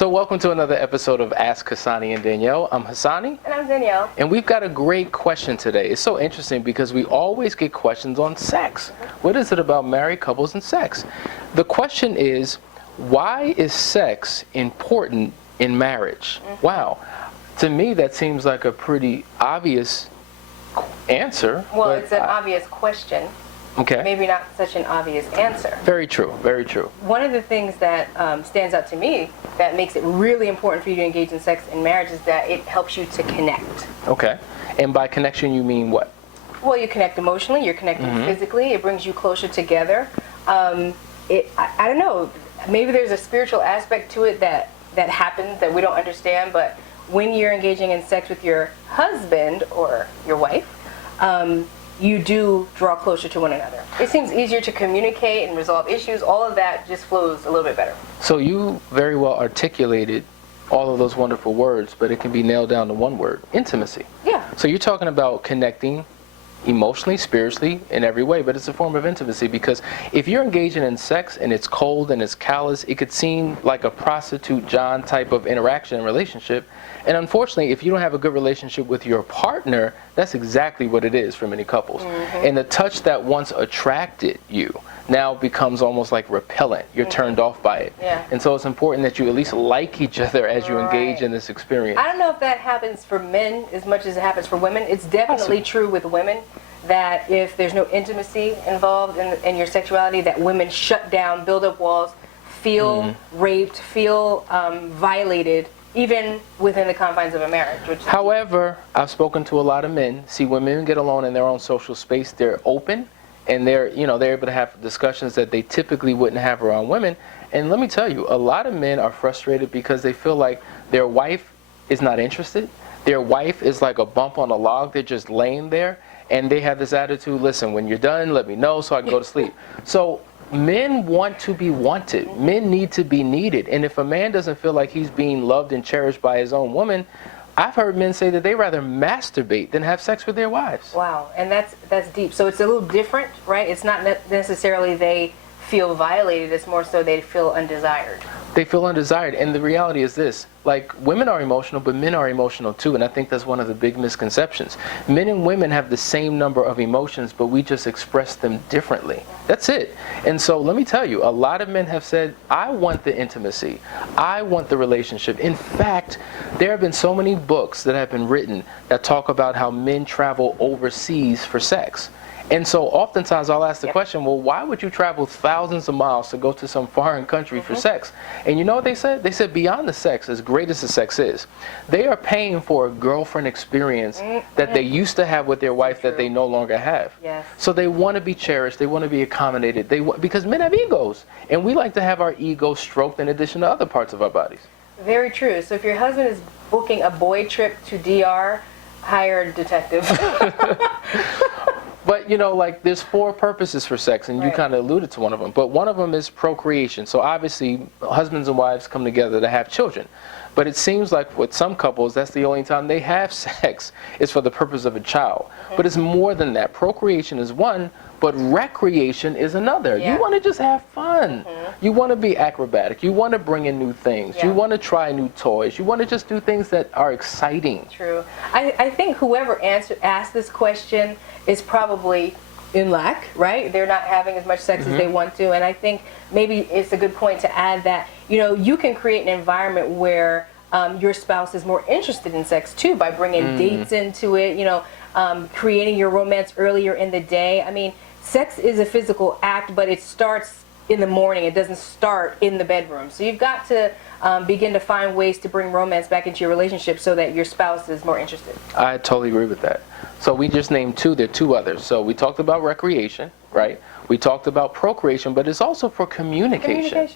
So welcome to another episode of Ask Hasani and Danielle. I'm Hasani. And I'm Danielle. And we've got a great question today. It's so interesting because we always get questions on sex. What is it about married couples and sex? The question is, why is sex important in marriage? Wow. To me, that seems like a pretty obvious answer. Well, it's an obvious question. Okay. Maybe not such an obvious answer. Very true, very true. One of the things that stands out to me that makes it really important for you to engage in sex in marriage is that it helps you to connect. Okay. And by connection, you mean what? Well, you connect emotionally, you're connecting physically, it brings you closer together. I don't know, maybe there's a spiritual aspect to it that happens that we don't understand, but when you're engaging in sex with your husband or your wife, you do draw closer to one another. It seems easier to communicate and resolve issues. All of that just flows a little bit better. So you very well articulated all of those wonderful words, but it can be nailed down to one word: intimacy. Yeah. So you're talking about connecting emotionally, spiritually, in every way, but it's a form of intimacy, because if you're engaging in sex and it's cold and it's callous, it could seem like a prostitute John type of interaction and relationship. And unfortunately, if you don't have a good relationship with your partner, that's exactly what it is for many couples. And the touch that once attracted you now becomes almost like repellent. You're turned off by it. Yeah. And so it's important that you at least like each other as you engage in this experience. I don't know if that happens for men as much as it happens for women. It's definitely true with women that if there's no intimacy involved in your sexuality, that women shut down, build up walls, feel raped, feel violated, even within the confines of a marriage. However, I've spoken to a lot of men. See, when men get alone in their own social space, they're open, and they're able to have discussions that they typically wouldn't have around women. And let me tell you, a lot of men are frustrated because they feel like their wife is not interested. Their wife is like a bump on a log. They're just laying there, and they have this attitude: listen, when you're done, let me know so I can go to sleep. So men want to be wanted. Men need to be needed. And if a man doesn't feel like he's being loved and cherished by his own woman, I've heard men say that they rather masturbate than have sex with their wives. Wow, and that's deep. So it's a little different, right? It's not necessarily they feel violated, it's more so they feel undesired. They feel undesired, and the reality is this: like, women are emotional, but men are emotional too, and I think that's one of the big misconceptions. Men and women have the same number of emotions, but we just express them differently. That's it. And so let me tell you, a lot of men have said, I want the intimacy, I want the relationship. In fact, there have been so many books that have been written that talk about how men travel overseas for sex. And so oftentimes I'll ask the question, well, why would you travel thousands of miles to go to some foreign country for sex? And you know what they said? They said beyond the sex, as great as the sex is, they are paying for a girlfriend experience that they used to have with their wife that they no longer have. Yes. So they want to be cherished, they want to be accommodated, because men have egos, and we like to have our ego stroked in addition to other parts of our bodies. Very true. So if your husband is booking a boy trip to DR, hire a detective. But, like, there's 4 purposes for sex, and you kind of alluded to one of them. But one of them is procreation. So obviously, husbands and wives come together to have children. But it seems like with some couples, that's the only time they have sex is for the purpose of a child. But it's more than that. Procreation is one, but recreation is another. Yeah. You want to just have fun. You want to be acrobatic. You want to bring in new things. You want to try new toys. You want to just do things that are exciting. True. I think whoever asked this question is probably in lack, right? They're not having as much sex as they want to. And I think maybe it's a good point to add that, you can create an environment where your spouse is more interested in sex too, by bringing dates into it, creating your romance earlier in the day. I mean, sex is a physical act, but it starts in the morning. It doesn't start in the bedroom. So you've got to begin to find ways to bring romance back into your relationship so that your spouse is more interested. I totally agree with that. So we just named 2. There are 2 others. So we talked about recreation, right? We talked about procreation, but it's also for communication.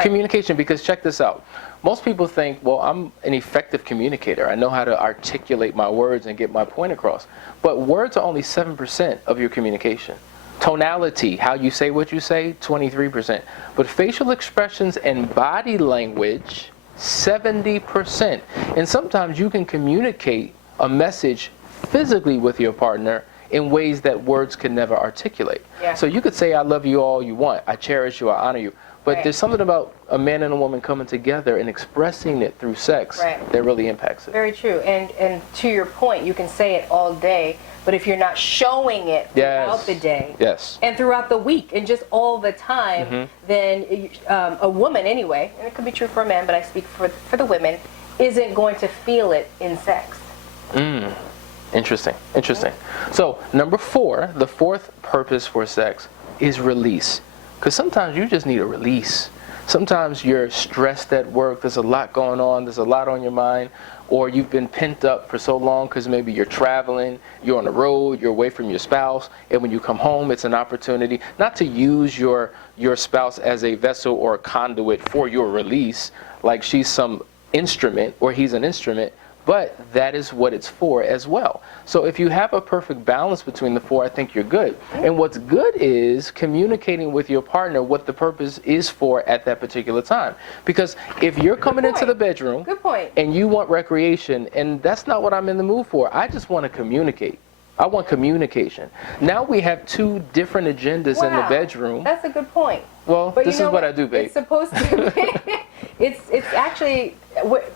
Communication, because check this out. Most people think, well, I'm an effective communicator. I know how to articulate my words and get my point across. But words are only 7% of your communication. Tonality, how you say what you say, 23%. But facial expressions and body language, 70%. And sometimes you can communicate a message physically with your partner in ways that words can never articulate. Yeah. So you could say, I love you all you want, I cherish you, I honor you. But Right. there's something about a man and a woman coming together and expressing it through sex that really impacts it. Very true. And to your point, you can say it all day, but if you're not showing it throughout the day and throughout the week and just all the time, then a woman anyway, and it could be true for a man, but I speak for the women, isn't going to feel it in sex. Interesting. So number 4, the 4th purpose for sex is release. Because sometimes you just need a release. Sometimes you're stressed at work, there's a lot going on, there's a lot on your mind, or you've been pent up for so long because maybe you're traveling, you're on the road, you're away from your spouse, and when you come home, it's an opportunity not to use your spouse as a vessel or a conduit for your release, like she's some instrument or he's an instrument, but that is what it's for as well. So if you have a perfect balance between the 4, I think you're good. And what's good is communicating with your partner what the purpose is for at that particular time. Because if you're coming into the bedroom and you want recreation, and that's not what I'm in the mood for, I just want to communicate. I want communication. Now we have 2 different agendas in the bedroom. That's a good point. Well, but this is what I do, babe. It's supposed to be. It's actually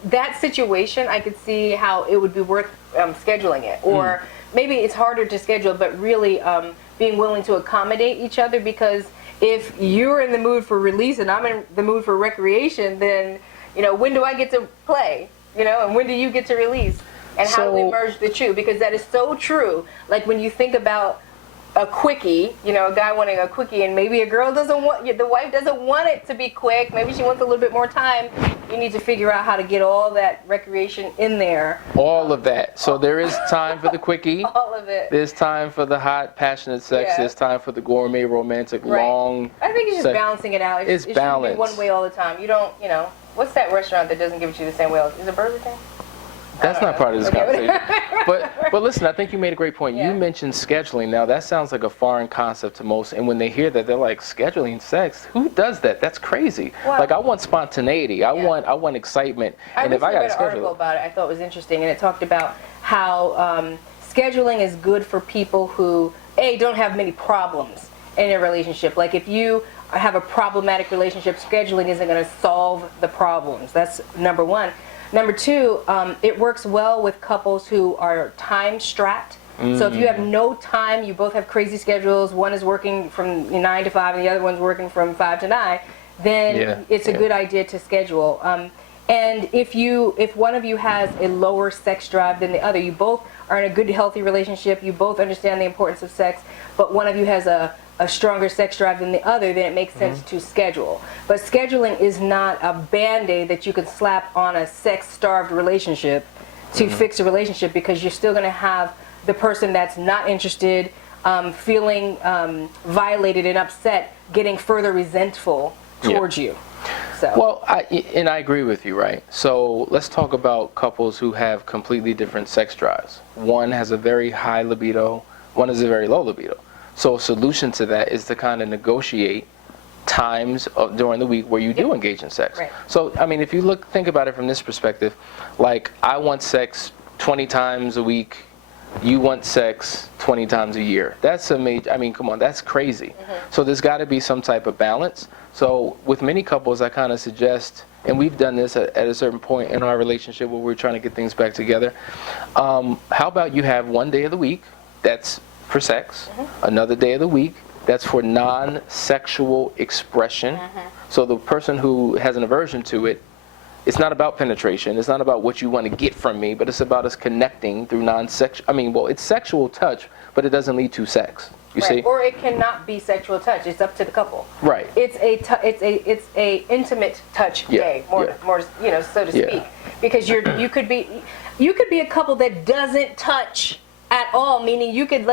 that situation. I could see how it would be worth scheduling it, or maybe it's harder to schedule, but really being willing to accommodate each other. Because if you're in the mood for release and I'm in the mood for recreation, then when do I get to play? And when do you get to release? And how do we merge the 2? Because that is so true. Like when you think about a quickie, a guy wanting a quickie, and maybe a girl doesn't want, the wife doesn't want it to be quick. Maybe she wants a little bit more time. You need to figure out how to get all that recreation in there. All of that. So there is time for the quickie. All of it. There's time for the hot, passionate sex. There's time for the gourmet, romantic, long. I think it's just balancing it out. It's it balance. Shouldn't be one way all the time. You don't, what's that restaurant that doesn't give it to you the same way? Is it Burger King? That's not part of this conversation. But listen, I think you made a great point. You mentioned scheduling. Now, that sounds like a foreign concept to most. And when they hear that, they're like, scheduling sex? Who does that? That's crazy. Well, like, I want spontaneity. I want excitement. And if I got to schedule an article about it I thought was interesting, and it talked about how scheduling is good for people who, don't have many problems in a relationship. Like, if you have a problematic relationship, scheduling isn't going to solve the problems. That's number 1. Number 2, it works well with couples who are time strapped. So if you have no time, you both have crazy schedules, one is working from 9 to 5 and the other one's working from 5 to 9, then it's a good idea to schedule. And if one of you has a lower sex drive than the other, you both are in a good, healthy relationship, you both understand the importance of sex, but one of you has a stronger sex drive than the other, then it makes sense to schedule. But scheduling is not a band-aid that you can slap on a sex-starved relationship to fix a relationship, because you're still going to have the person that's not interested feeling violated and upset, getting further resentful towards you. So. Well, I agree with you, right? So let's talk about couples who have completely different sex drives. One has a very high libido, one has a very low libido. So a solution to that is to kind of negotiate times during the week where you do engage in sex. Right. So, I mean, if you think about it from this perspective, like, I want sex 20 times a week, you want sex 20 times a year. That's a major, I mean, come on, that's crazy. So there's got to be some type of balance. So with many couples, I kind of suggest, and we've done this at a certain point in our relationship where we're trying to get things back together. How about you have one day of the week that's for sex, another day of the week that's for non-sexual expression. So the person who has an aversion to it, it's not about penetration, it's not about what you want to get from me, but it's about us connecting through non-sexual, I mean, well, it's sexual touch, but it doesn't lead to sex. You see? Or it cannot be sexual touch. It's up to the couple. Right. It's a intimate touch day, more so to speak, because you could be a couple that doesn't touch at all, meaning you could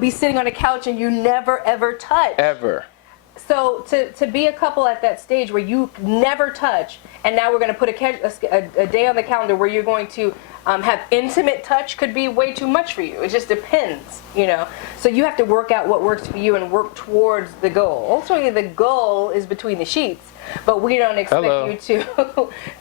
be sitting on a couch and you never ever touch. Ever. So to be a couple at that stage where you never touch, and now we're going to put a day on the calendar where you're going to have intimate touch, could be way too much for you. It just depends, So you have to work out what works for you and work towards the goal. Ultimately, the goal is between the sheets, but we don't expect you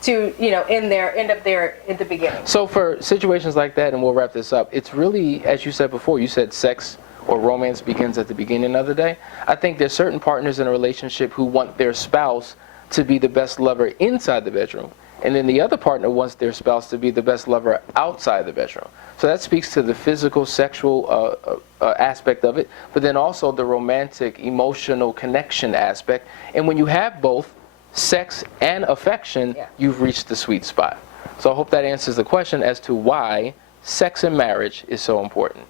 to end up there at the beginning. So for situations like that, and we'll wrap this up, it's really, as you said before, you said sex or romance begins at the beginning of the day. I think there's certain partners in a relationship who want their spouse to be the best lover inside the bedroom, and then the other partner wants their spouse to be the best lover outside the bedroom. So that speaks to the physical, sexual aspect of it, but then also the romantic, emotional connection aspect. And when you have both sex and affection, you've reached the sweet spot. So I hope that answers the question as to why sex in marriage is so important.